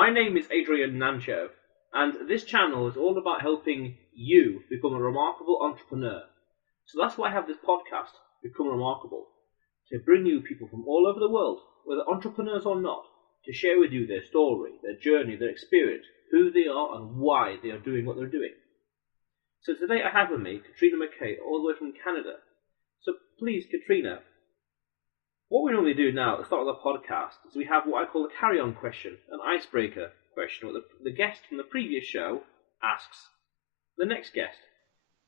My name is Adrian Nantchev, and this channel is all about helping you become a remarkable entrepreneur. So that's why I have this podcast, Become Remarkable, to bring you people from all over the world, whether entrepreneurs or not, to share with you their story, their journey, their experience, who they are and why they are doing what they're doing. So today I have with me Katrina McKay, all the way from Canada. So please, Katrina, what we normally do now at the start of the podcast is we have what I call a carry-on question, an icebreaker question, where the guest from the previous show asks the next guest.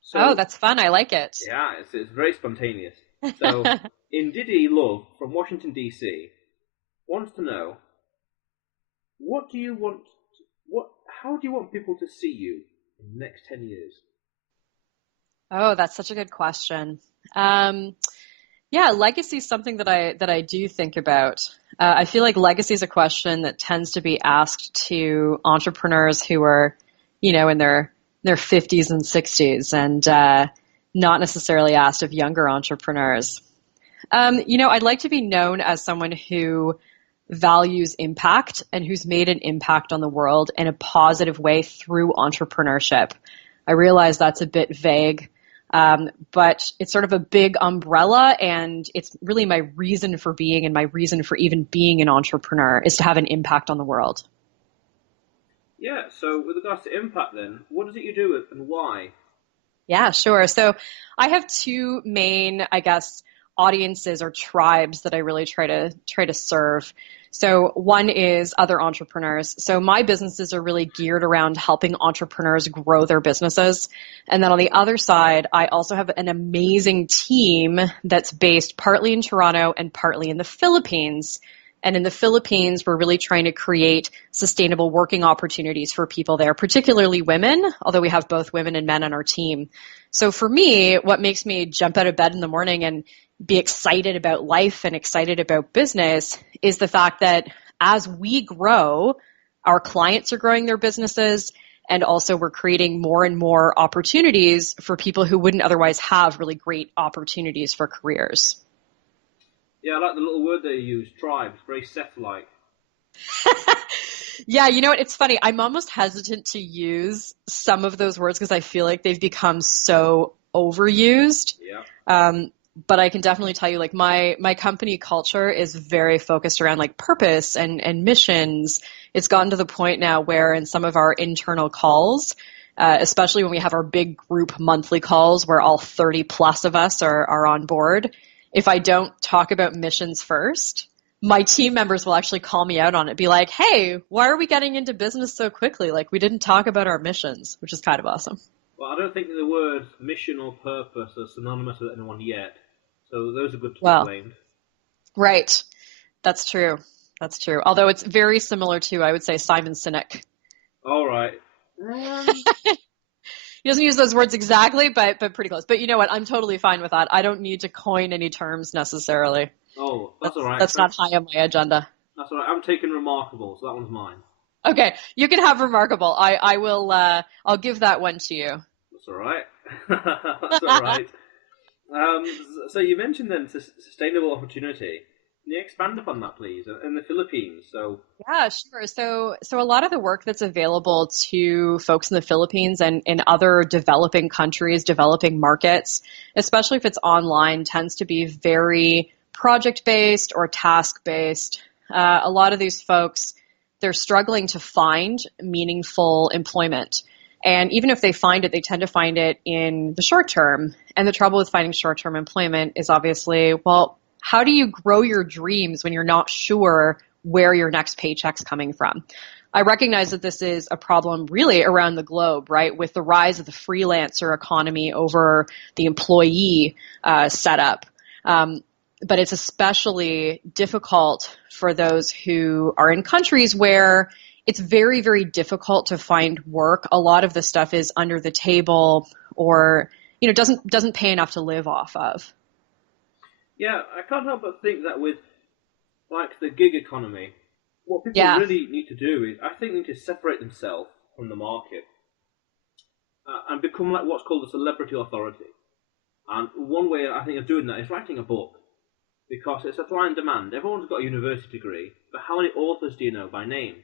So, that's fun. I like it. Yeah, it's very spontaneous. So, Indidi Love from Washington, D.C. wants to know, how do you want people to see you in the next 10 years? Oh, that's such a good question. Legacy is something that I do think about. I feel like legacy is a question that tends to be asked to entrepreneurs who are, in their 50s and 60s, and not necessarily asked of younger entrepreneurs. I'd like to be known as someone who values impact and who's made an impact on the world in a positive way through entrepreneurship. I realize that's a bit vague. But it's sort of a big umbrella, and it's really my reason for being and my reason for even being an entrepreneur is to have an impact on the world. Yeah, so with regards to impact then, what is it you do and why? Yeah, sure. So I have two main, audiences or tribes that I really try to serve. So one is other entrepreneurs. So my businesses are really geared around helping entrepreneurs grow their businesses. And then on the other side, I also have an amazing team that's based partly in Toronto and partly in the Philippines. And in the Philippines, we're really trying to create sustainable working opportunities for people there, particularly women, although we have both women and men on our team. So for me, what makes me jump out of bed in the morning and be excited about life and excited about business is the fact that as we grow, our clients are growing their businesses, and also we're creating more and more opportunities for people who wouldn't otherwise have really great opportunities for careers. Yeah, I like the little word that you use, tribe. It's very Seth-like. Yeah, you know what? It's funny. I'm almost hesitant to use some of those words because I feel like they've become so overused. Yeah. But I can definitely tell you, like, my company culture is very focused around like purpose and missions. It's gotten to the point now where in some of our internal calls, especially when we have our big group monthly calls where all 30 plus of us are on board, if I don't talk about missions first, my team members will actually call me out on it, be like, hey, why are we getting into business so quickly? Like, we didn't talk about our missions, which is kind of awesome. Well, I don't think the words mission or purpose are synonymous with anyone yet. So those are good to be claimed. Right. That's true. That's true. Although it's very similar to, I would say, Simon Sinek. All right. He doesn't use those words exactly, but pretty close. But you know what? I'm totally fine with that. I don't need to coin any terms necessarily. Oh, that's all right. That's not high on my agenda. That's all right. I'm taking remarkable, so that one's mine. Okay, you can have remarkable. I will. I'll give that one to you. That's all right. That's all right. So you mentioned then sustainable opportunity. Can you expand upon that, please? In the Philippines, so yeah, sure. So a lot of the work that's available to folks in the Philippines and in other developing countries, developing markets, especially if it's online, tends to be very project-based or task-based. A lot of these folks, they're struggling to find meaningful employment. And even if they find it, they tend to find it in the short term. And the trouble with finding short-term employment is obviously, well, how do you grow your dreams when you're not sure where your next paycheck's coming from? I recognize that this is a problem really around the globe, right? With the rise of the freelancer economy over the employee setup. But it's especially difficult for those who are in countries where it's very, very difficult to find work. A lot of the stuff is under the table or, doesn't pay enough to live off of. Yeah, I can't help but think that with, like, the gig economy, what people really need to do is, I think, they need to separate themselves from the market and become like what's called a celebrity authority. And one way, I think, of doing that is writing a book, because it's supply and demand. Everyone's got a university degree, but how many authors do you know by name?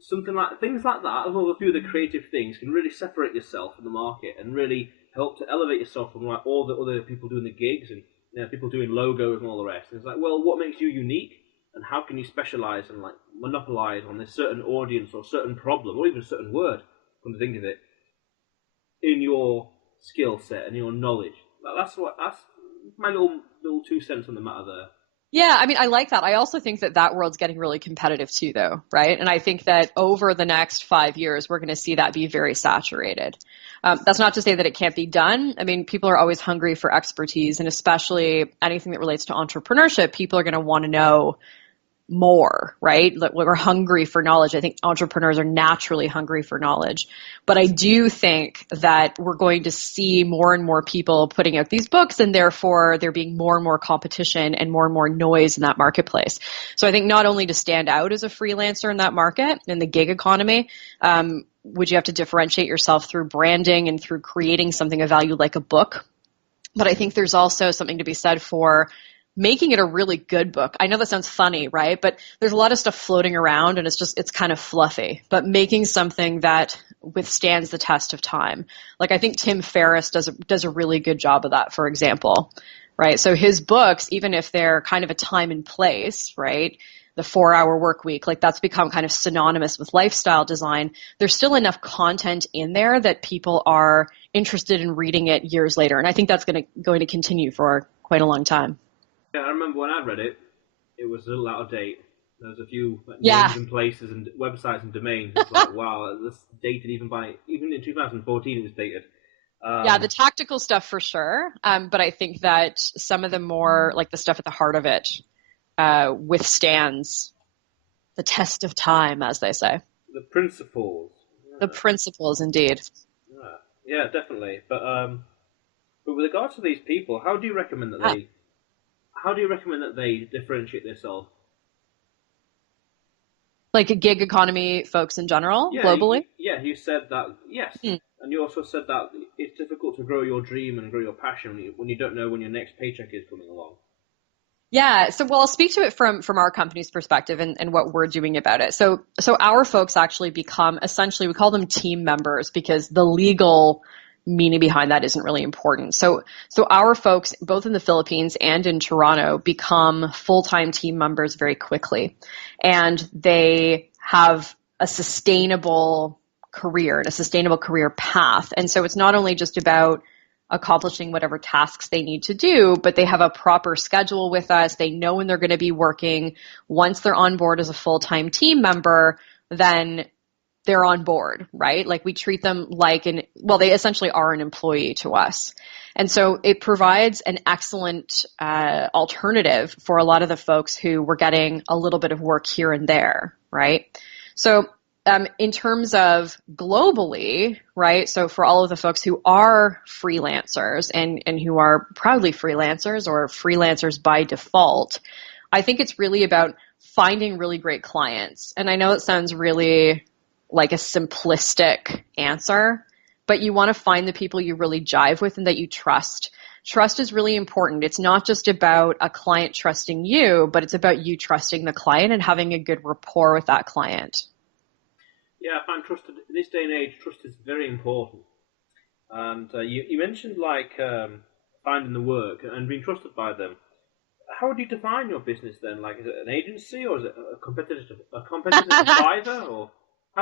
something like things like that, or a few of the creative things, can really separate yourself from the market and really help to elevate yourself from like all the other people doing the gigs and people doing logos and all the rest. And it's like, well, what makes you unique, and how can you specialize and like monopolize on this certain audience or certain problem or even a certain word, come to think of it, in your skill set and your knowledge. That's my little 2 cents on the matter there. Yeah, I mean, I like that. I also think that world's getting really competitive too, though, right? And I think that over the next 5 years, we're going to see that be very saturated. That's not to say that it can't be done. I mean, people are always hungry for expertise, and especially anything that relates to entrepreneurship, people are going to want to know more, right? We're hungry for knowledge. I think entrepreneurs are naturally hungry for knowledge. But I do think that we're going to see more and more people putting out these books, and therefore there being more and more competition and more noise in that marketplace. So I think not only to stand out as a freelancer in that market, in the gig economy, would you have to differentiate yourself through branding and through creating something of value like a book. But I think there's also something to be said for making it a really good book. I know that sounds funny, right? But there's a lot of stuff floating around and it's kind of fluffy, but making something that withstands the test of time. Like I think Tim Ferriss does a really good job of that, for example, right? So his books, even if they're kind of a time and place, right? The 4-hour work week, like that's become kind of synonymous with lifestyle design. There's still enough content in there that people are interested in reading it years later. And I think that's going to continue for quite a long time. Yeah, I remember when I read it, it was a little out of date. There was a few names and places and websites and domains. It's like, wow, this dated even in 2014 it was dated. Yeah, the tactical stuff for sure. But I think that some of the more, like the stuff at the heart of it, withstands the test of time, as they say. The principles. Yeah. The principles, indeed. Yeah, definitely. But with regards to these people, how do you recommend that they differentiate themselves? Like a gig economy folks in general, globally? You said that, yes. And you also said that it's difficult to grow your dream and grow your passion when you don't know when your next paycheck is coming along. Yeah, so I'll speak to it from our company's perspective and what we're doing about it. So our folks actually become, essentially, we call them team members because the legal meaning behind that isn't really important. So our folks, both in the Philippines and in Toronto, become full-time team members very quickly. And they have a sustainable career and a sustainable career path. And so it's not only just about accomplishing whatever tasks they need to do, but they have a proper schedule with us. They know when they're going to be working. Once they're on board as a full-time team member, then they're on board, right? Like we treat them like they essentially are an employee to us. And so it provides an excellent alternative for a lot of the folks who were getting a little bit of work here and there, right? So in terms of globally, right? So for all of the folks who are freelancers and who are proudly freelancers or freelancers by default, I think it's really about finding really great clients. And I know it sounds really like a simplistic answer, but you want to find the people you really jive with and that you trust. Trust is really important. It's not just about a client trusting you, but it's about you trusting the client and having a good rapport with that client. Yeah, I find in this day and age, trust is very important. And you mentioned finding the work and being trusted by them. How would you define your business then? Like, is it an agency or is it a competitive advisor or?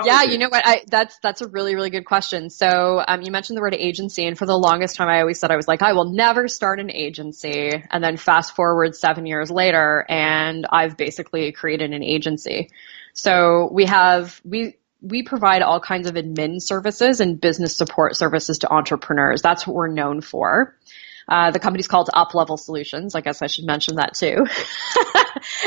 Yeah, you know what? That's a really, really good question. So you mentioned the word agency, and for the longest time, I always said I was like, I will never start an agency. And then fast forward 7 years later, and I've basically created an agency. So we provide all kinds of admin services and business support services to entrepreneurs. That's what we're known for. The company's called Up Level Solutions. I guess I should mention that too.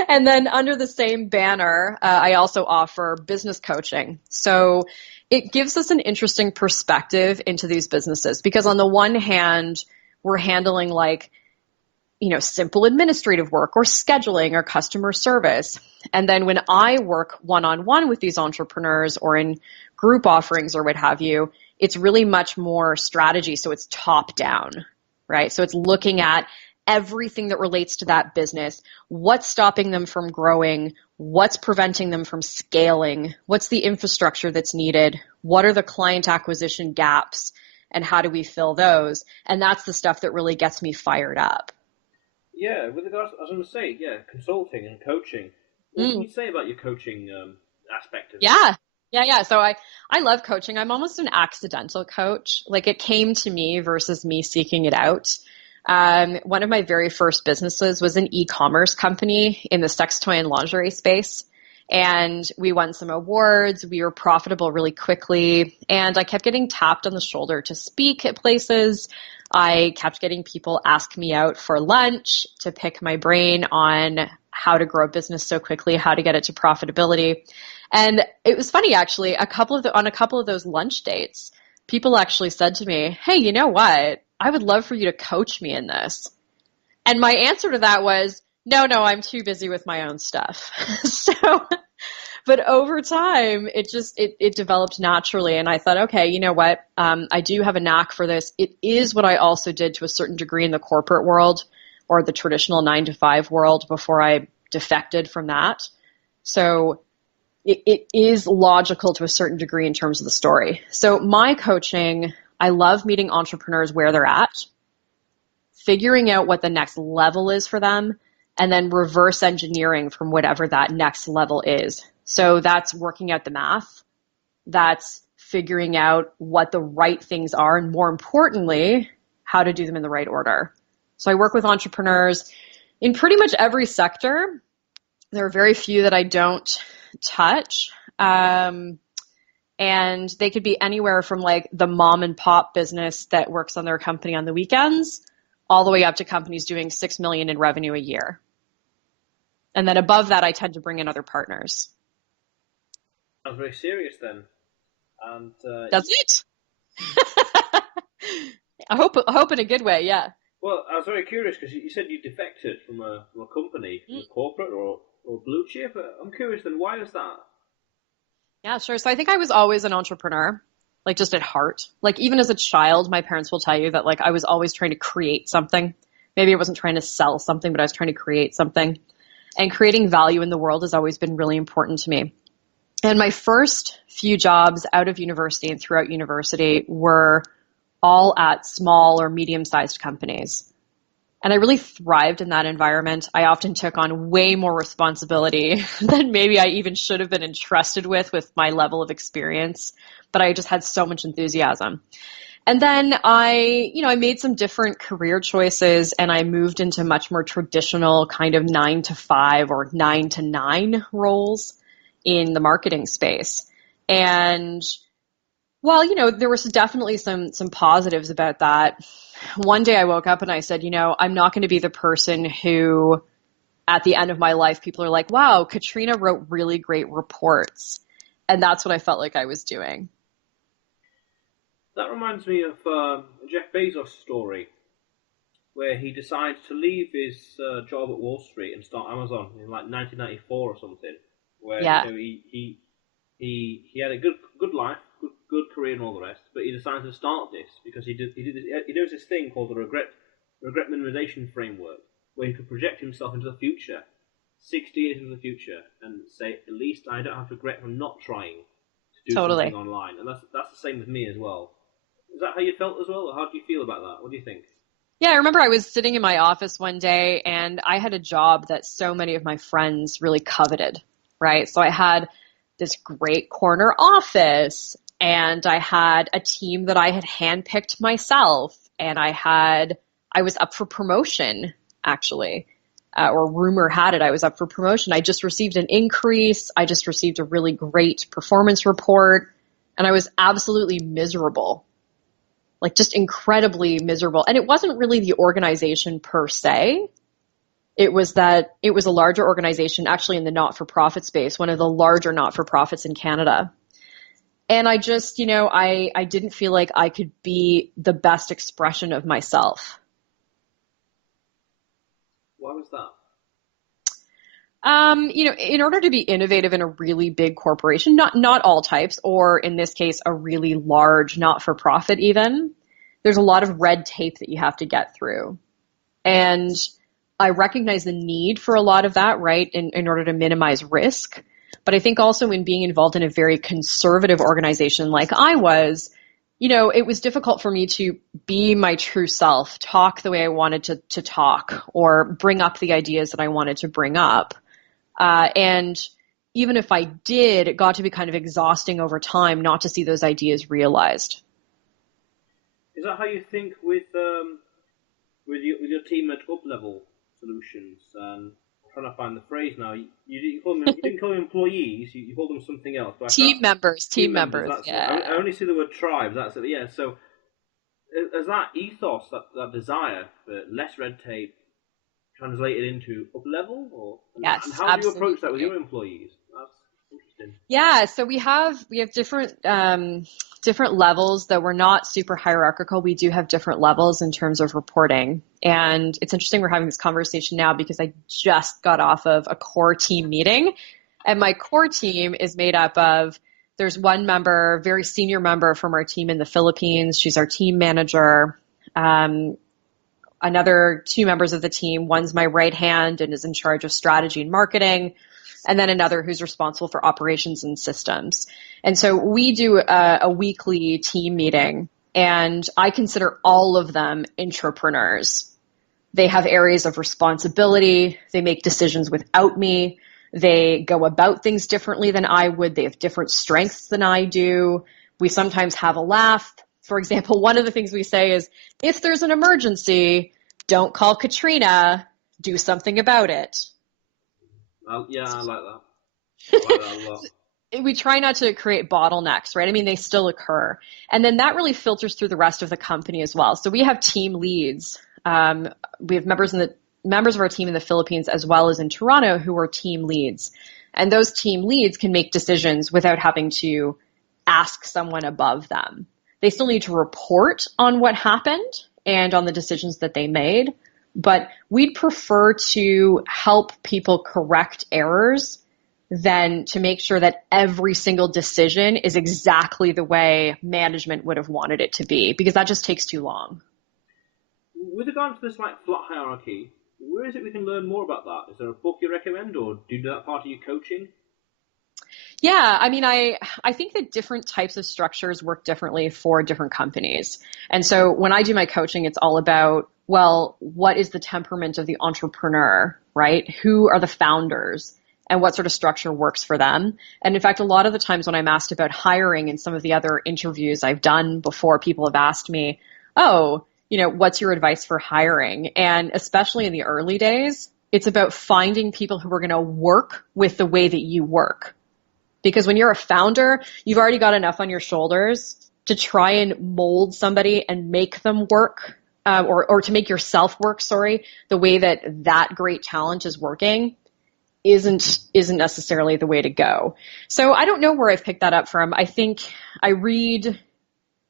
And then under the same banner, I also offer business coaching. So it gives us an interesting perspective into these businesses because on the one hand, we're handling simple administrative work or scheduling or customer service. And then when I work one-on-one with these entrepreneurs or in group offerings or what have you, it's really much more strategy. So it's top down, right? So it's looking at everything that relates to that business. What's stopping them from growing? What's preventing them from scaling? What's the infrastructure that's needed? What are the client acquisition gaps? And how do we fill those? And that's the stuff that really gets me fired up. Yeah, with regards, I was going to say, yeah, consulting and coaching. What can you say about your coaching aspect of it? Yeah. So I love coaching. I'm almost an accidental coach. Like, it came to me versus me seeking it out. One of my very first businesses was an e-commerce company in the sex toy and lingerie space. And we won some awards. We were profitable really quickly. And I kept getting tapped on the shoulder to speak at places. I kept getting people ask me out for lunch to pick my brain on how to grow a business so quickly, how to get it to profitability. And it was funny, actually, on a couple of those lunch dates, people actually said to me, hey, you know what? I would love for you to coach me in this. And my answer to that was, no, I'm too busy with my own stuff. But over time, it developed naturally. And I thought, okay, you know what? I do have a knack for this. It is what I also did to a certain degree in the corporate world or the traditional 9-to-5 world before I defected from that. So it is logical to a certain degree in terms of the story. So my coaching, I love meeting entrepreneurs where they're at, figuring out what the next level is for them, and then reverse engineering from whatever that next level is. So that's working out the math. That's figuring out what the right things are, and more importantly, how to do them in the right order. So I work with entrepreneurs in pretty much every sector. There are very few that I don't touch. And they could be anywhere from like the mom and pop business that works on their company on the weekends, all the way up to companies doing 6 million in revenue a year. And then above that, I tend to bring in other partners. Sounds very serious then. And does it? I hope in a good way, yeah. Well, I was very curious because you said you defected from a company, from a corporate or blue chip. I'm curious then, why is that? Yeah, sure. So I think I was always an entrepreneur, like just at heart. Like even as a child, my parents will tell you that like I was always trying to create something. Maybe I wasn't trying to sell something, but I was trying to create something. And creating value in the world has always been really important to me. And my first few jobs out of university and throughout university were all at small or medium-sized companies. And I really thrived in that environment. I often took on way more responsibility than maybe I even should have been entrusted with my level of experience. But I just had so much enthusiasm. And then I made some different career choices, and I moved into much more traditional kind of 9-to-5 or 9-to-9 roles in the marketing space. And while, there was definitely some positives about that, one day I woke up and I said, I'm not going to be the person who at the end of my life, people are like, wow, Katrina wrote really great reports. And that's what I felt like I was doing. That reminds me of Jeff Bezos' story, where he decided to leave his job at Wall Street and start Amazon in like 1994 or something. Where he had a good life, good career, and all the rest. But he decided to start this because he does this thing called the regret minimization framework, where he could project himself into the future, 60 years into the future, and say, at least I don't have regret for not trying to do something online. And that's the same with me as well. Is that how you felt as well, or how do you feel about that? What do you think? Yeah, I remember I was sitting in my office one day and I had a job that so many of my friends really coveted, right? So I had this great corner office and I had a team that I had handpicked myself, and I was up for promotion, actually, or rumor had it I was up for promotion. I just received an increase. I just received a really great performance report, and I was absolutely miserable. Like just incredibly miserable. And it wasn't really the organization per se. It was that it was a larger organization, actually in the not-for-profit space, one of the larger not-for-profits in Canada. And I just, I didn't feel like I could be the best expression of myself. Why was that? In order to be innovative in a really big corporation, not all types, or in this case, a really large not-for-profit even, there's a lot of red tape that you have to get through. And I recognize the need for a lot of that, right, in order to minimize risk. But I think also in being involved in a very conservative organization like I was, it was difficult for me to be my true self, talk the way I wanted to talk, or bring up the ideas that I wanted to bring up. And even if I did, it got to be kind of exhausting over time not to see those ideas realized. Is that how you think with your team at up-level solutions? I'm trying to find the phrase now. You didn't call them employees. You called them something else. Team members. That's Yeah. it. I only see the word tribes. That's it. Yeah. So, as that ethos, that desire for less red tape, translated into up-level, Yes, and how absolutely. do you approach that with your employees? That's interesting. Yeah, so we have different levels, though we're not super hierarchical. We do have different levels in terms of reporting. And it's interesting we're having this conversation now because I just got off of a core team meeting. And my core team is made up of, there's one member, very senior member from our team in the Philippines. She's our team manager. Another two members of the team, one's my right hand and is in charge of strategy and marketing, and then another who's responsible for operations and systems. And so we do a weekly team meeting, and I consider all of them entrepreneurs. They have areas of responsibility. They make decisions without me. They go about things differently than I would. They have different strengths than I do. We sometimes have a laugh. For example, one of the things we say is, if there's an emergency, don't call Katrina, do something about it. Yeah, I like that. I like that a lot. We try not to create bottlenecks, right? I mean, they still occur. And then that really filters through the rest of the company as well. So we have team leads. We have members of our team in the Philippines as well as in Toronto who are team leads. And those team leads can make decisions without having to ask someone above them. They still need to report on what happened and on the decisions that they made, but we'd prefer to help people correct errors than to make sure that every single decision is exactly the way management would have wanted it to be, because that just takes too long. With regard to this flat hierarchy, where is it we can learn more about that? Is there a book you recommend, or do you do that part of your coaching? Yeah, I mean, I think that different types of structures work differently for different companies. And so when I do my coaching, it's all about, well, what is the temperament of the entrepreneur, right? Who are the founders and what sort of structure works for them? And in fact, a lot of the times when I'm asked about hiring in some of the other interviews I've done before, people have asked me, oh, what's your advice for hiring? And especially in the early days, it's about finding people who are going to work with the way that you work. Because when you're a founder, you've already got enough on your shoulders to try and mold somebody and make them work, or to make yourself work, the way that great talent is working isn't necessarily the way to go. So I don't know where I've picked that up from. I think I read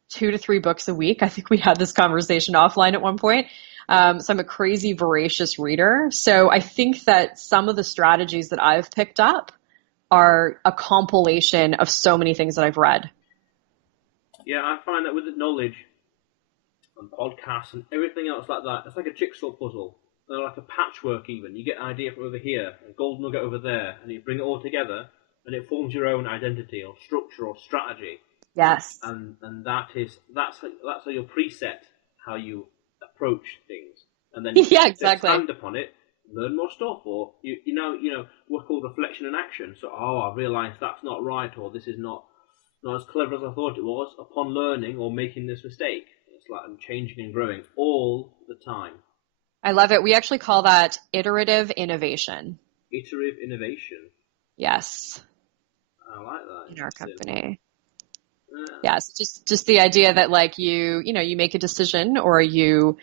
2 to 3 books a week. I think we had this conversation offline at one point. So I'm a crazy, voracious reader. So I think that some of the strategies that I've picked up are a compilation of so many things that I've read. Yeah, I find that with the knowledge and podcasts and everything else like that, it's like a jigsaw puzzle. They're like a patchwork even. You get an idea from over here, a gold nugget over there, and you bring it all together, and it forms your own identity or structure or strategy. Yes. And that's how you preset how you approach things. And then yeah, exactly. Expand upon it, learn more stuff, or you know what's called reflection and action. So I realised that's not right, or this is not as clever as I thought it was. Upon learning or making this mistake, it's like I'm changing and growing all the time. I love it. We actually call that iterative innovation. Iterative innovation. Yes. I like that. In our company. Yes, just the idea that like you make a decision or you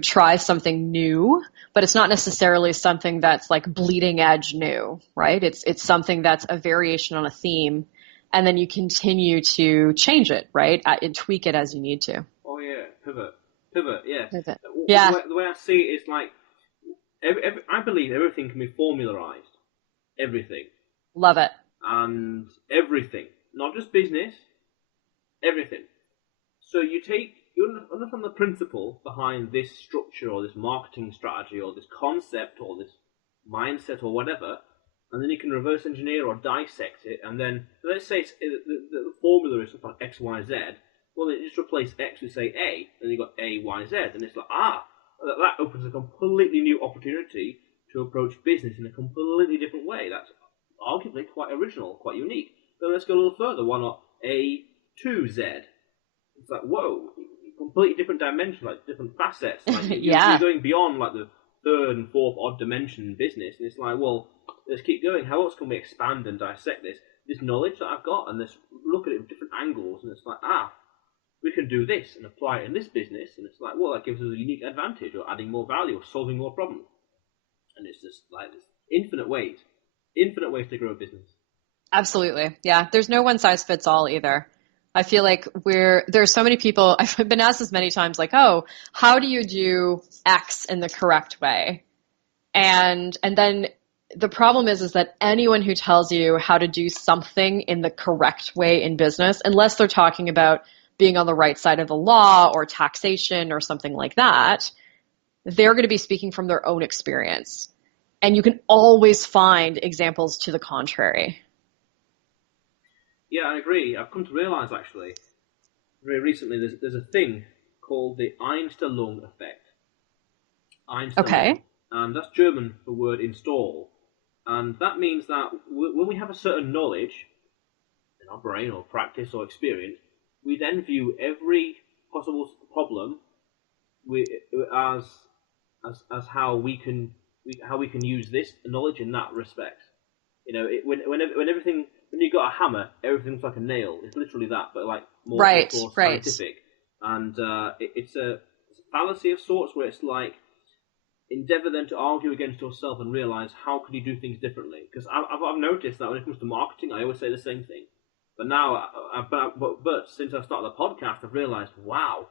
try something new, but it's not necessarily something that's like bleeding edge new, right? It's something that's a variation on a theme, and then you continue to change it, right? And tweak it as you need to. Oh yeah, pivot, yeah. Pivot. Yeah. The way I see it is like, I believe everything can be formularized. Everything. Love it. And everything, not just business, everything. So you take you understand the principle behind this structure or this marketing strategy or this concept or this mindset or whatever, and then you can reverse engineer or dissect it, and then let's say the formula is something like X, Y, Z. Well, then you just replace X with say A, and you got A, Y, Z, and it's like that opens a completely new opportunity to approach business in a completely different way. That's arguably quite original, quite unique. Then let's go a little further. Why not A to Z? It's like, whoa, completely different dimension, like different facets. Like you're going beyond like the third and fourth odd dimension in business, and it's like, well, let's keep going. How else can we expand and dissect this knowledge that I've got, and let's look at it from different angles? And it's like, we can do this and apply it in this business, and it's like, well, that gives us a unique advantage, or adding more value, or solving more problems. And it's just like this infinite ways to grow a business. Absolutely. Yeah. There's no one size fits all either. I feel like there's so many people, I've been asked this many times, like, oh, how do you do X in the correct way? And then the problem is that anyone who tells you how to do something in the correct way in business, unless they're talking about being on the right side of the law or taxation or something like that, they're going to be speaking from their own experience. And you can always find examples to the contrary. Yeah, I agree. I've come to realize, actually, very recently, there's a thing called the Einstellung effect. Einstellung. Okay. And that's German for word install. And that means that when we have a certain knowledge in our brain or practice or experience, we then view every possible problem as how we can use this knowledge in that respect. You know, when you got a hammer, everything's like a nail. It's literally that, but like more scientific. And it's a fallacy of sorts, where it's like, endeavor then to argue against yourself and realize how can you do things differently. Because I've noticed that when it comes to marketing, I always say the same thing. But now, but since I started the podcast, I've realized, wow,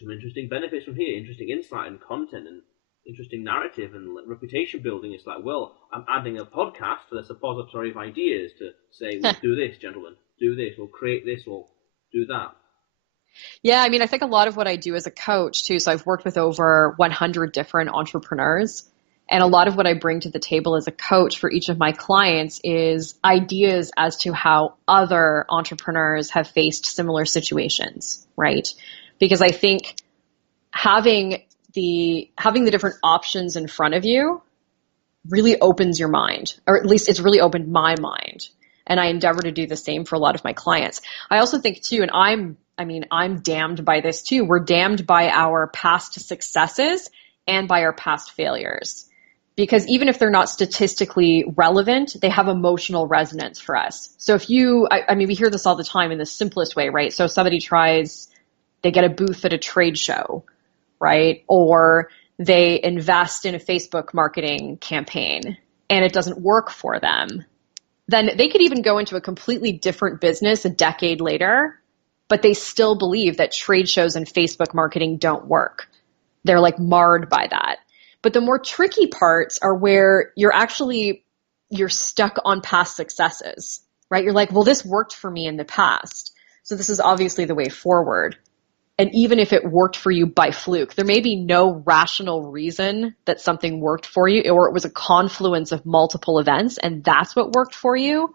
some interesting benefits from here, interesting insight and content, and interesting narrative and reputation building. It's like, well, I'm adding a podcast to the suppository of ideas to say, well, do this, gentlemen, do this, or create this, or do that. Yeah, I mean, I think a lot of what I do as a coach too, so I've worked with over 100 different entrepreneurs, and a lot of what I bring to the table as a coach for each of my clients is ideas as to how other entrepreneurs have faced similar situations, right? Because I think having the different options in front of you really opens your mind, or at least it's really opened my mind. And I endeavor to do the same for a lot of my clients. I also think too, and I'm damned by this too. We're damned by our past successes and by our past failures. Because even if they're not statistically relevant, they have emotional resonance for us. So if we hear this all the time in the simplest way, right? So if somebody they get a booth at a trade show, right? Or they invest in a Facebook marketing campaign and it doesn't work for them, then they could even go into a completely different business a decade later, but they still believe that trade shows and Facebook marketing don't work. They're like marred by that. But the more tricky parts are where you're stuck on past successes, right? You're like, well, this worked for me in the past, so this is obviously the way forward. And even if it worked for you by fluke, there may be no rational reason that something worked for you, or it was a confluence of multiple events, and that's what worked for you.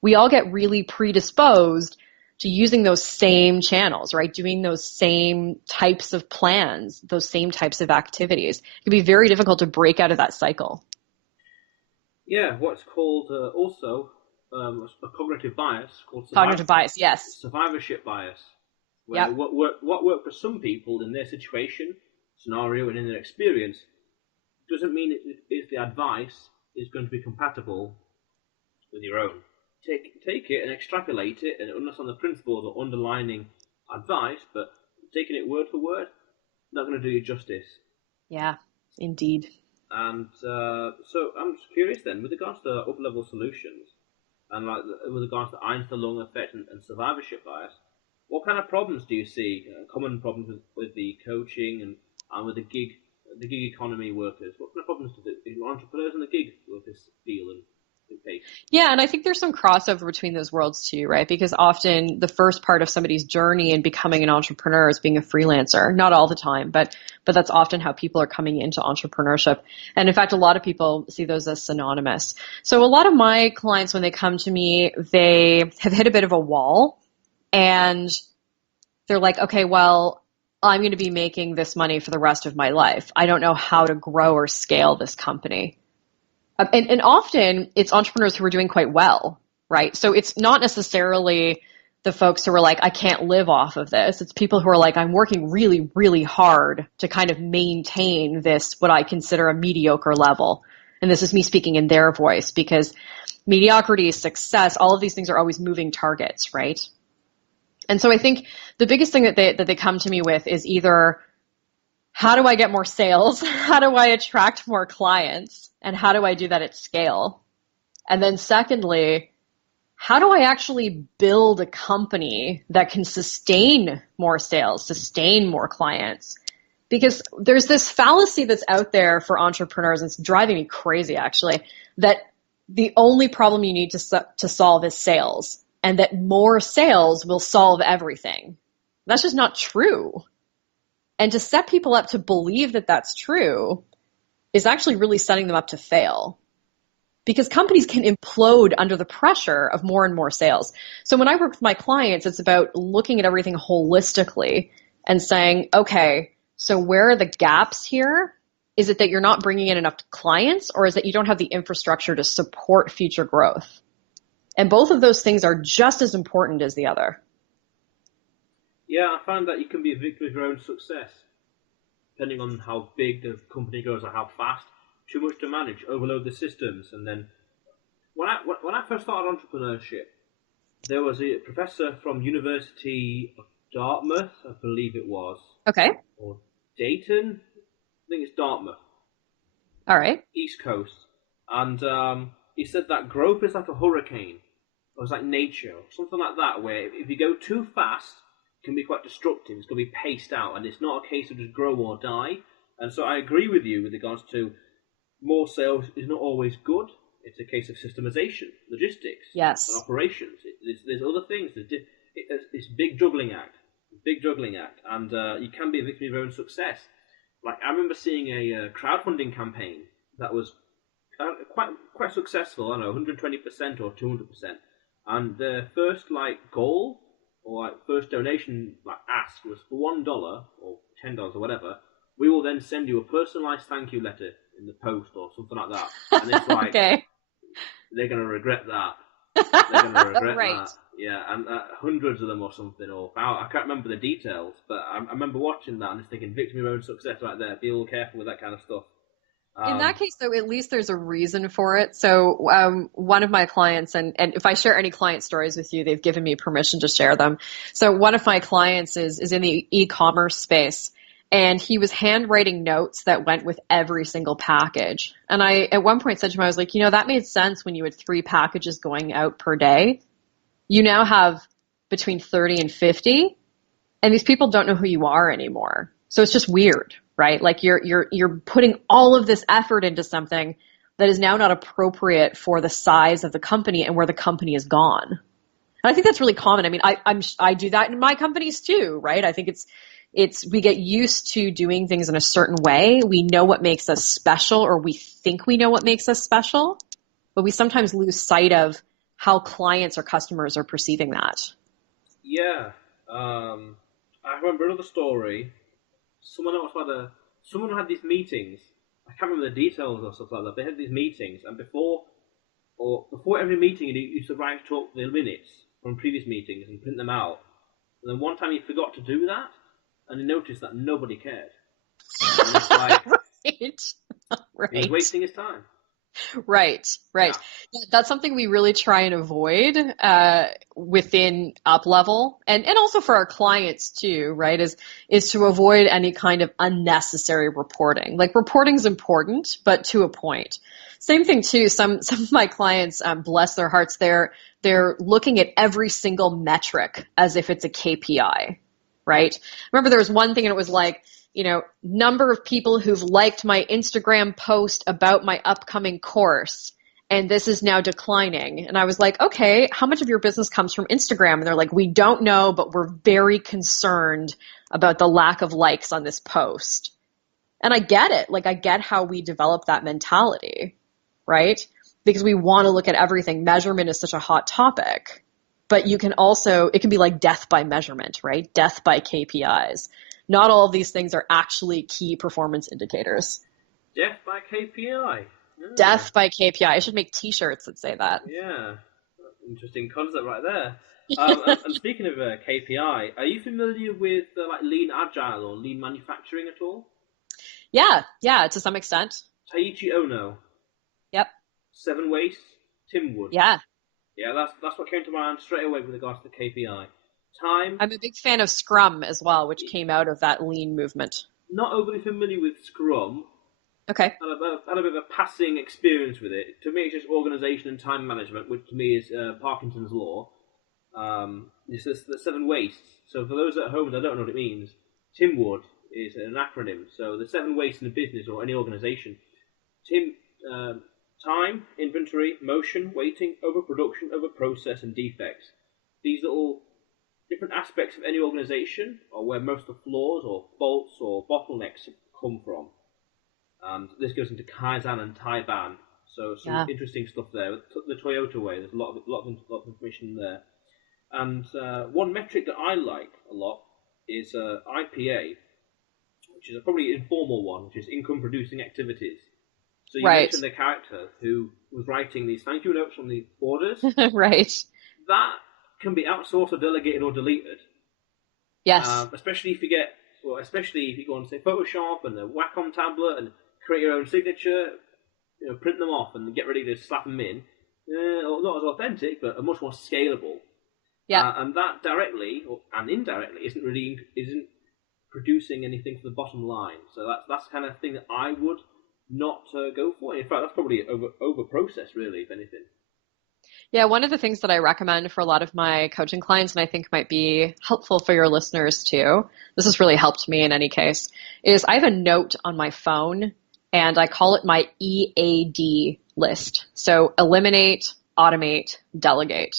We all get really predisposed to using those same channels, right? Doing those same types of plans, those same types of activities. It can be very difficult to break out of that cycle. Yeah, what's called also a cognitive bias, called cognitive bias, yes. Survivorship bias. Where what worked for some people in their situation, scenario, and in their experience doesn't mean if the advice is going to be compatible with your own. Take it and extrapolate it and understand the principles or underlining advice, but taking it word for word, not going to do you justice. Yeah, indeed. And so I'm just curious then, with regards to up-level solutions, and like with regards to Einstellung effect and survivorship bias, what kind of problems do you see? Common problems with the coaching and with the gig economy workers. What kind of problems do the entrepreneurs and the gig workers feel? And pace. Yeah, and I think there's some crossover between those worlds too, right? Because often the first part of somebody's journey in becoming an entrepreneur is being a freelancer. Not all the time, but that's often how people are coming into entrepreneurship. And in fact, a lot of people see those as synonymous. So a lot of my clients, when they come to me, they have hit a bit of a wall and they're like, okay, well, I'm going to be making this money for the rest of my life. I don't know how to grow or scale this company. And often it's entrepreneurs who are doing quite well, right? So it's not necessarily the folks who are like, I can't live off of this. It's people who are like, I'm working really, really hard to kind of maintain this, what I consider a mediocre level. And this is me speaking in their voice because mediocrity, success, all of these things are always moving targets, right? And so I think the biggest thing that they come to me with is either how do I get more sales? How do I attract more clients? And how do I do that at scale? And then secondly, how do I actually build a company that can sustain more sales, sustain more clients? Because there's this fallacy that's out there for entrepreneurs, and it's driving me crazy actually, that the only problem you need to solve is sales, and that more sales will solve everything. That's just not true. And to set people up to believe that that's true is actually really setting them up to fail, because companies can implode under the pressure of more and more sales. So when I work with my clients, it's about looking at everything holistically and saying, okay, so where are the gaps here? Is it that you're not bringing in enough clients, or is it that you don't have the infrastructure to support future growth? And both of those things are just as important as the other. Yeah, I found that you can be a victim of your own success, depending on how big the company goes or how fast. Too much to manage, overload the systems, and then when I first started entrepreneurship, there was a professor from University of Dartmouth, I believe it was, Okay. or Dayton, I think it's Dartmouth. All right. East Coast, and he said that growth is like a hurricane, or it's like nature, or something like that, where if you go too fast, it can be quite destructive. It's going to be paced out, and it's not a case of just grow or die. And so I agree with you with regards to more sales is not always good. It's a case of systemization, logistics, Yes, and operations. There's other things. It's big juggling act, and you can be a victim of your own success. Like I remember seeing a crowdfunding campaign that was quite successful. I don't know, 120% or 200%, and the first goal or first donation ask was for $1 or $10 or whatever. We will then send you a personalized thank you letter in the post or something like that. And it's like, okay. They're going to regret that. They're going to regret right. that. Yeah, and hundreds of them or something. Or I can't remember the details, but I remember watching that and just thinking, victim of your own success right there. Be a little careful with that kind of stuff. In that case, though, at least there's a reason for it. So one of my clients, and if I share any client stories with you, they've given me permission to share them. So one of my clients is in the e-commerce space, and he was handwriting notes that went with every single package. And I, at one point, said to him, I was like, that made sense when you had 3 packages going out per day. You now have between 30 and 50, and these people don't know who you are anymore. So it's just weird, right? Like you're putting all of this effort into something that is now not appropriate for the size of the company and where the company is gone. And I think that's really common. I mean, I do that in my companies too, right? I think we get used to doing things in a certain way. We know what makes us special, or we think we know what makes us special, but we sometimes lose sight of how clients or customers are perceiving that. Yeah. I remember another story. Someone had these meetings. I can't remember the details or stuff like that. They had these meetings, and before every meeting, he used to write up the minutes from previous meetings and print them out. And then one time he forgot to do that, and he noticed that nobody cared. And it's like, right. He's wasting his time. Right. Yeah. That's something we really try and avoid within UpLevel, and also for our clients too, right, is to avoid any kind of unnecessary reporting. Like, reporting is important, but to a point. Same thing too, some of my clients, bless their hearts, they're looking at every single metric as if it's a KPI, right? Remember there was one thing and it was like, number of people who've liked my Instagram post about my upcoming course, and this is now declining. And I was like, okay, how much of your business comes from Instagram? And they're like, we don't know, but we're very concerned about the lack of likes on this post. And I get it. Like, I get how we develop that mentality, right? Because we want to look at everything. Measurement is such a hot topic, but you can also, it can be like death by measurement, right? Death by KPIs. Not all of these things are actually key performance indicators. Death by KPI. Yeah. Death by KPI. I should make t-shirts that say that. Yeah. Interesting concept right there. And speaking of KPI, are you familiar with like lean agile or lean manufacturing at all? Yeah, to some extent. Taiichi Ono. Yep. 7 Waste, Tim Wood. Yeah. Yeah, that's what came to mind straight away with regards to the KPI. Time. I'm a big fan of Scrum as well, which came out of that lean movement. Not overly familiar with Scrum. Okay. Had a bit of a passing experience with it. To me, it's just organization and time management, which to me is Parkinson's law. It's just the 7 wastes. So for those at home that don't know what it means, Tim Wood is an acronym. So the 7 wastes in a business or any organization. Time, inventory, motion, waiting, overproduction, overprocess, and defects. These are all different aspects of any organization, or where most of the flaws or faults or bottlenecks come from. And this goes into Kaizen and Taiban. So some interesting stuff there. The Toyota way, there's a lot of information there. And one metric that I like a lot is IPA, which is a probably informal one, which is income producing activities. So you mentioned the character who was writing these thank you notes from the orders. Right. That can be outsourced or delegated or deleted. Yes. Especially if you go on, say, Photoshop and a Wacom tablet and create your own signature, print them off and get ready to slap them in. Or not as authentic, but much more scalable. Yeah. And that directly and indirectly isn't producing anything for the bottom line. So that's the kind of thing that I would not go for. In fact, that's probably over processed, really, if anything. Yeah, one of the things that I recommend for a lot of my coaching clients, and I think might be helpful for your listeners too, this has really helped me in any case, is I have a note on my phone and I call it my EAD list. So eliminate, automate, delegate.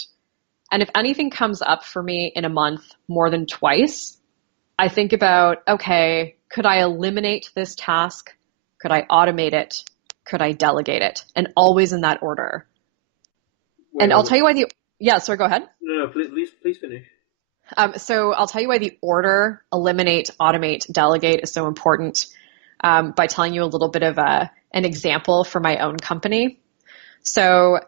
And if anything comes up for me in a month more than twice, I think about, okay, could I eliminate this task? Could I automate it? Could I delegate it? And always in that order. And I'll tell you why sorry, go ahead. No, please finish. So I'll tell you why the order, eliminate, automate, delegate is so important by telling you a little bit of an example for my own company. So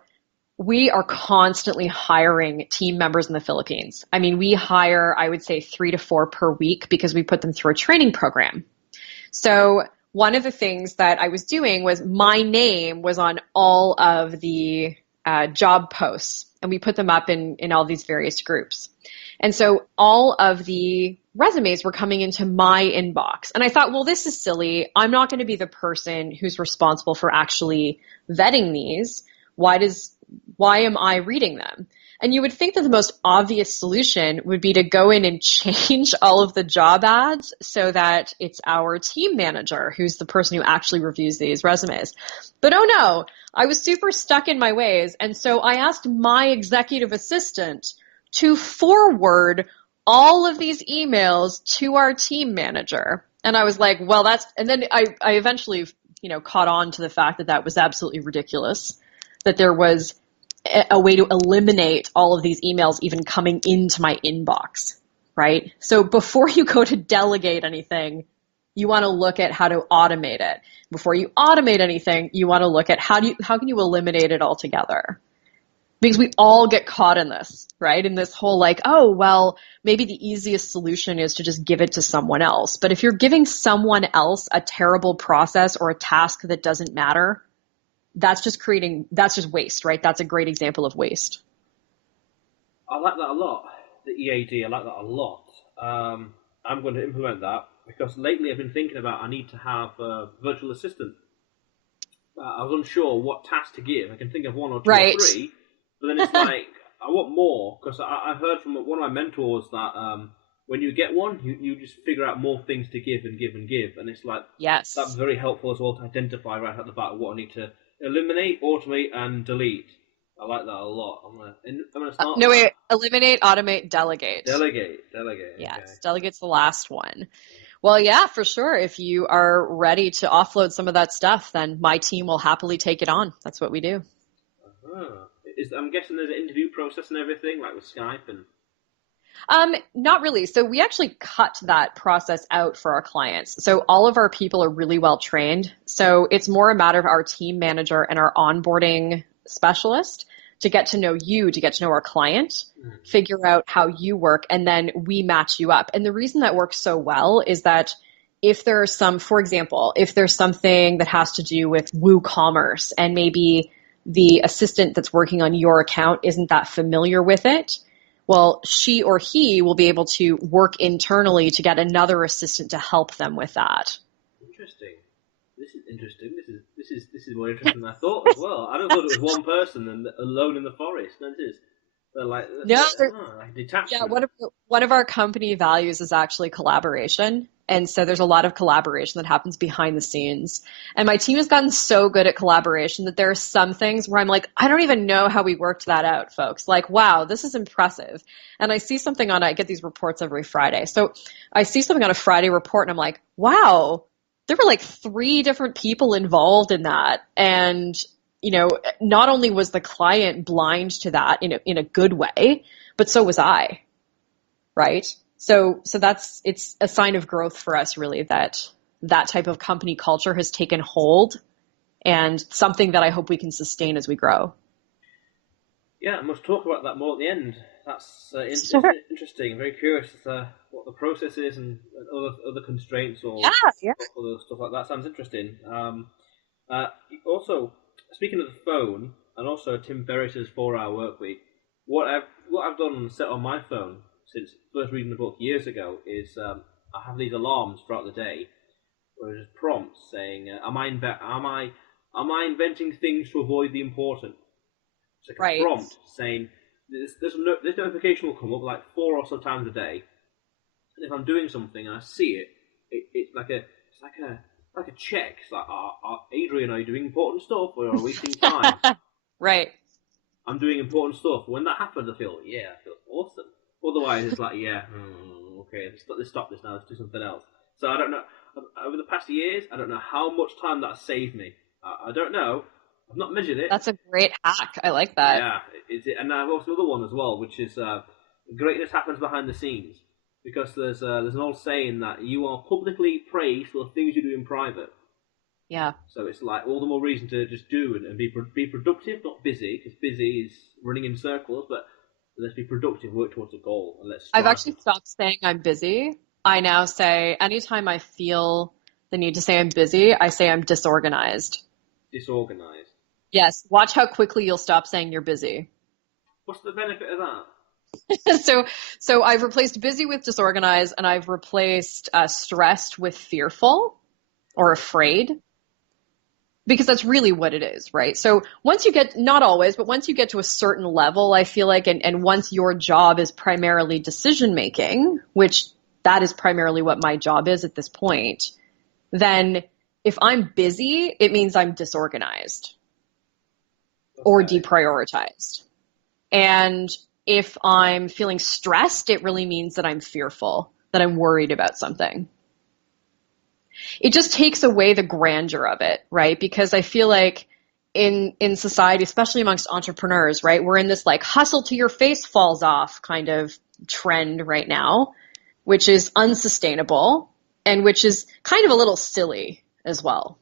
we are constantly hiring team members in the Philippines. I mean, we hire, I would say 3 to 4 per week because we put them through a training program. So one of the things that I was doing was my name was on all of the job posts, and we put them up in all these various groups. And so all of the resumes were coming into my inbox. And I thought, well, this is silly. I'm not going to be the person who's responsible for actually vetting these. Why am I reading them? And you would think that the most obvious solution would be to go in and change all of the job ads so that it's our team manager who's the person who actually reviews these resumes. But oh no, I was super stuck in my ways. And so I asked my executive assistant to forward all of these emails to our team manager. And I was like, well, and then I eventually, caught on to the fact that was absolutely ridiculous, that there was a way to eliminate all of these emails even coming into my inbox, right? So before you go to delegate anything, you want to look at how to automate it. Before you automate anything, you want to look at how can you eliminate it altogether? Because we all get caught in this, right? In this whole oh, well, maybe the easiest solution is to just give it to someone else. But if you're giving someone else a terrible process or a task that doesn't matter, that's just waste, right? That's a great example of waste. I like that a lot. The EAD, I like that a lot. I'm going to implement that because lately I've been thinking about I need to have a virtual assistant. I was unsure what task to give. I can think of 1 or 2 or 3, but then it's I want more because I heard from one of my mentors that when you get one, you just figure out more things to give and give and give, and it's yes, that's very helpful as well to identify right at the bat what I need to Eliminate, automate, and delete. I like that a lot. I'm gonna start No, that. wait, eliminate, automate, delegate. Delegate. Okay. Yes, delegate's the last one. Well, yeah, for sure. If you are ready to offload some of that stuff, then my team will happily take it on. That's what we do. I'm guessing there's an interview process and everything, like with Skype and. Not really. So we actually cut that process out for our clients. So all of our people are really well trained. So it's more a matter of our team manager and our onboarding specialist to get to know you, to get to know our client, figure out how you work, and then we match you up. And the reason that works so well is that if there's for example, if there's something that has to do with WooCommerce and maybe the assistant that's working on your account isn't that familiar with it, well, she or he will be able to work internally to get another assistant to help them with that. Interesting. This is interesting. This is more interesting than I thought as well. I don't thought it was one person and alone in the forest. No, it is. They're like detachment. Yeah, one of our company values is actually collaboration. And so there's a lot of collaboration that happens behind the scenes. And my team has gotten so good at collaboration that there are some things where I'm like, I don't even know how we worked that out, folks. Like, wow, this is impressive. And I see something I get these reports every Friday. So I see something on a Friday report and I'm like, wow, there were like 3 different people involved in that. And, not only was the client blind to that in a good way, but so was I, right? So it's a sign of growth for us, really, that type of company culture has taken hold and something that I hope we can sustain as we grow. Yeah, I must talk about that more at the end. That's interesting. I'm very curious what the process is and other constraints or other stuff like that. Sounds interesting. Also, speaking of the phone and also Tim Ferriss's 4-hour work week, what I've done set on my phone since first reading the book years ago is I have these alarms throughout the day, where there's prompts saying, "Am I inventing things to avoid the important?" It's like a prompt saying this notification will come up like 4 or so times a day, and if I'm doing something and I see it's like a check. It's like, Adrian, are you doing important stuff or are you wasting time? Right. I'm doing important stuff. When that happens, I feel awesome. Otherwise, it's like, okay, let's stop this now. Let's do something else. So I don't know. Over the past years, I don't know how much time that saved me. I don't know. I've not measured it. That's a great hack. I like that. Yeah, and I've also another one as well, which is greatness happens behind the scenes. Because there's an old saying that you are publicly praised for the things you do in private. Yeah. So it's like all the more reason to just do and be productive, not busy, because busy is running in circles. But let's be productive, work towards a goal, and let's. I've actually stopped saying I'm busy. I now say anytime I feel the need to say I'm busy, I say I'm disorganized. Disorganized. Yes. Watch how quickly you'll stop saying you're busy. What's the benefit of that? So I've replaced busy with disorganized, and I've replaced stressed with fearful or afraid, because that's really what it is, right? So once you get, not always, but once you get to a certain level, I feel like, and once your job is primarily decision making, which that is primarily what my job is at this point, then if I'm busy, it means I'm disorganized or deprioritized. And if I'm feeling stressed, it really means that I'm fearful, that I'm worried about something. It just takes away the grandeur of it, right? Because I feel like in society, especially amongst entrepreneurs, right, we're in this like hustle till your face falls off kind of trend right now, which is unsustainable and which is kind of a little silly as well.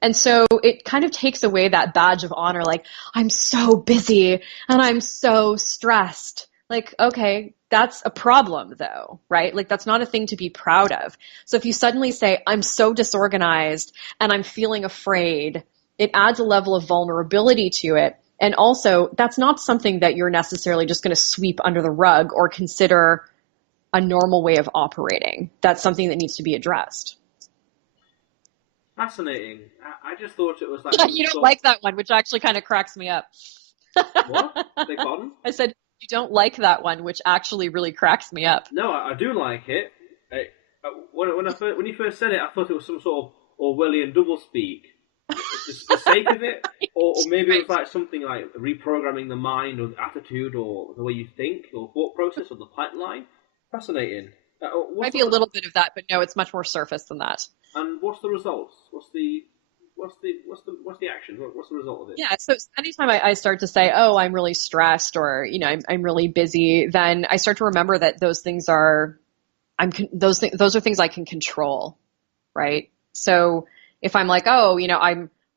And so it kind of takes away that badge of honor, like, I'm so busy and I'm so stressed. Like, okay, that's a problem though, right? Like, that's not a thing to be proud of. So if you suddenly say, I'm so disorganized and I'm feeling afraid, it adds a level of vulnerability to it. And also, that's not something that you're necessarily just going to sweep under the rug or consider a normal way of operating. That's something that needs to be addressed. Fascinating. I just thought it was like... You don't like that one, which actually kind of cracks me up. What? Beg pardon? I said, you don't like that one, which actually really cracks me up. No, I do like it. When you first said it, I thought it was some sort of Orwellian doublespeak. just for the sake of it, or maybe Right. it was like something like reprogramming the mind or the attitude or the way you think or thought process or the pipeline. Fascinating. Might be a little bit of that, but no, it's much more surface than that. And what's the results? What's the action? What's the result of it? Yeah, so anytime I start to say, "Oh, I'm really stressed," or I'm really busy, then I start to remember that those things are those are things I can control, right? So if I'm like, "Oh,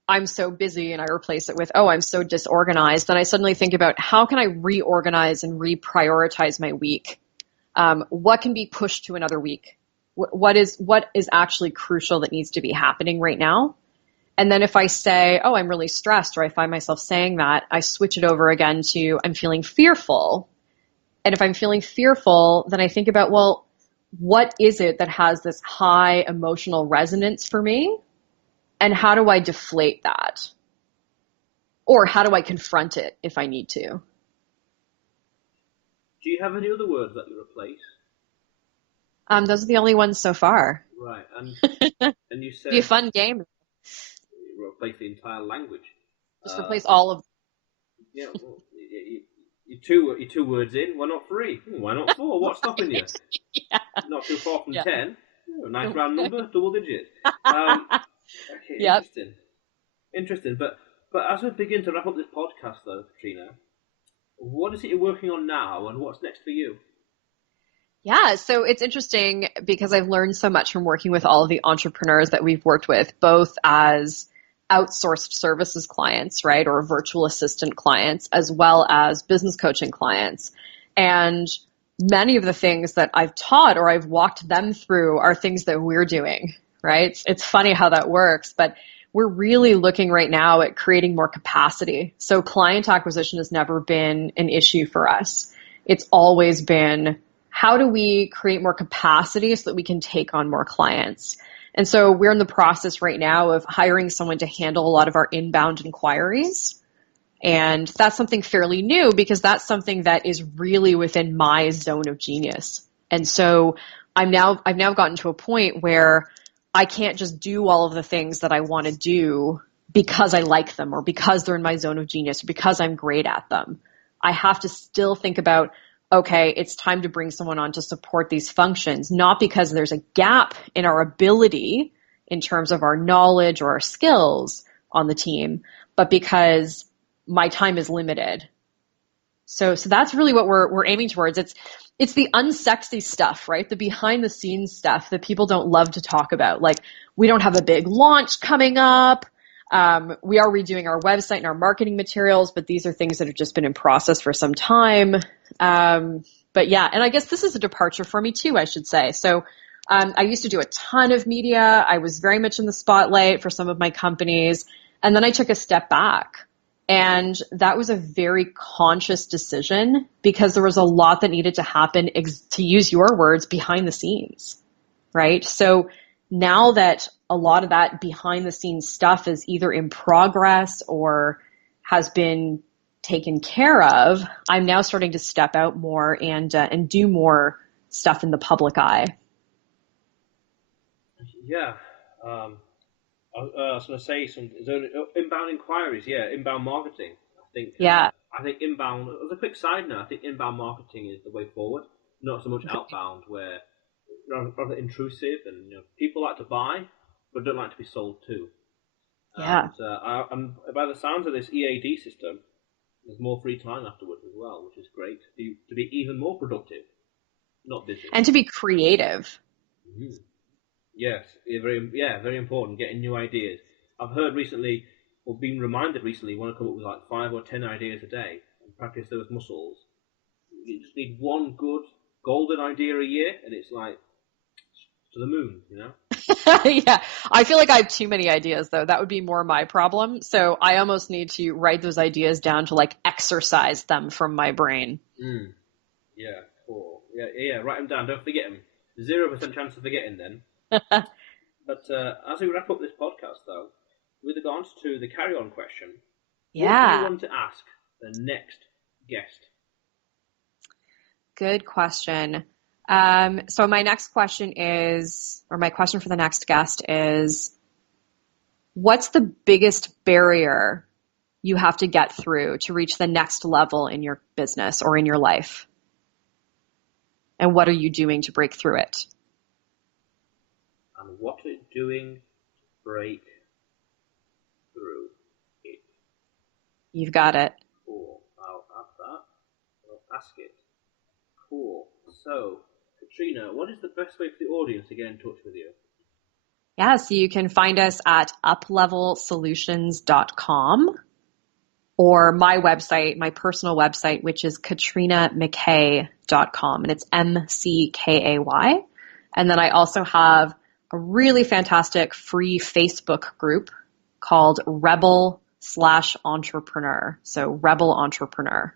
I'm so busy," and I replace it with, "Oh, I'm so disorganized," then I suddenly think about how can I reorganize and reprioritize my week? What can be pushed to another week? What is actually crucial that needs to be happening right now? And then if I say, oh, I'm really stressed, or I find myself saying that, I switch it over again to I'm feeling fearful. And if I'm feeling fearful, then I think about, well, what is it that has this high emotional resonance for me? And how do I deflate that? Or how do I confront it if I need to? Do you have any other words that you replace? Those are the only ones so far. Right, and you Be a said fun game. you replace the entire language. Just Uh, replace all of. yeah, well, you're two words in. Why not three? Why not four? What's stopping you? Yeah. Not too far from Yeah. 10. A nice round number, double digits. Okay, Yep. interesting. But as we begin to wrap up this podcast, though, Katrina, what is it you're working on now, and what's next for you? Yeah, so it's interesting because I've learned so much from working with all of the entrepreneurs that we've worked with, both as outsourced services clients, right, or virtual assistant clients, as well as business coaching clients. And many of the things that I've taught or I've walked them through are things that we're doing, right? It's funny how that works, but we're really looking right now at creating more capacity. So client acquisition has never been an issue for us. It's always been how do we create more capacity so that we can take on more clients? And so we're in the process right now of hiring someone to handle a lot of our inbound inquiries. And that's something fairly new because that's something that is really within my zone of genius. And so I've now gotten to a point where I can't just do all of the things that I want to do because I like them or because they're in my zone of genius or because I'm great at them. I have to still think about, okay, it's time to bring someone on to support these functions, not because there's a gap in our ability in terms of our knowledge or our skills on the team, but because my time is limited. So that's really what we're aiming towards. It's the unsexy stuff, right? The behind the scenes stuff that people don't love to talk about. Like we don't have a big launch coming up. We are redoing our website and our marketing materials, but these are things that have just been in process for some time. But yeah, and I guess this is a departure for me too, I should say. So I used to do a ton of media. I was very much in the spotlight for some of my companies. And then I took a step back. And that was a very conscious decision because there was a lot that needed to happen, to use your words, behind the scenes, right? So now that a lot of that behind the scenes stuff is either in progress or has been taken care of, I'm now starting to step out more and do more stuff in the public eye. Yeah. I was going to say some inbound inquiries. Yeah, inbound marketing. Yeah. I think inbound. As a quick side note, I think inbound marketing is the way forward. Not so much outbound, where rather intrusive, and people like to buy, but don't like to be sold to. Yeah. And by the sounds of this EAD system, there's more free time afterwards as well, which is great to be even more productive, not busy. And to be creative. Mm-hmm. Yes, very important. Getting new ideas. I've heard recently, or been reminded recently, want to come up with like 5 or 10 ideas a day and practice those muscles. You just need one good golden idea a year, and it's like to the moon. Yeah, I feel like I have too many ideas though. That would be more my problem. So I almost need to write those ideas down to like exercise them from my brain. Mm. Yeah, cool. Yeah. Write them down. Don't forget them. 0% chance of forgetting then. But as we wrap up this podcast, though, with regards to the carry-on question, what do you Yeah, want to ask the next guest? good question. So my next question is, or my question for the next guest is, what's the biggest barrier you have to get through to reach the next level in your business or in your life? And what are you doing to break through it? And what are you doing to break through it? You've got it. Cool. I'll add that. I'll ask it. Cool. So, Katrina, what is the best way for the audience to get in touch with you? Yeah, so you can find us at uplevelsolutions.com or my website, my personal website, which is katrinamckay.com, and it's MCKAY. And then I also have a really fantastic free Facebook group called Rebel/Entrepreneur. So Rebel Entrepreneur.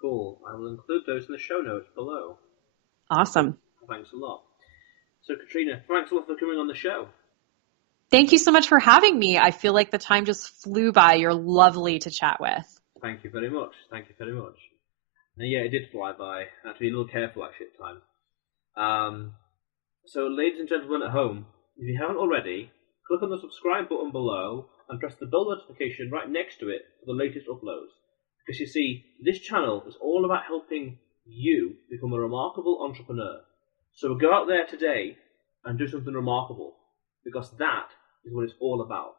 Cool. I will include those in the show notes below. Awesome. Thanks a lot. So, Katrina, thanks a lot for coming on the show. Thank you so much for having me. I feel like the time just flew by. You're lovely to chat with. Thank you very much. Thank you very much. And yeah, it did fly by. I had to be a little careful actually at the time. So, ladies and gentlemen at home, if you haven't already, click on the subscribe button below and press the bell notification right next to it for the latest uploads. Because you see, this channel is all about helping you become a remarkable entrepreneur. So go out there today and do something remarkable, because that is what it's all about.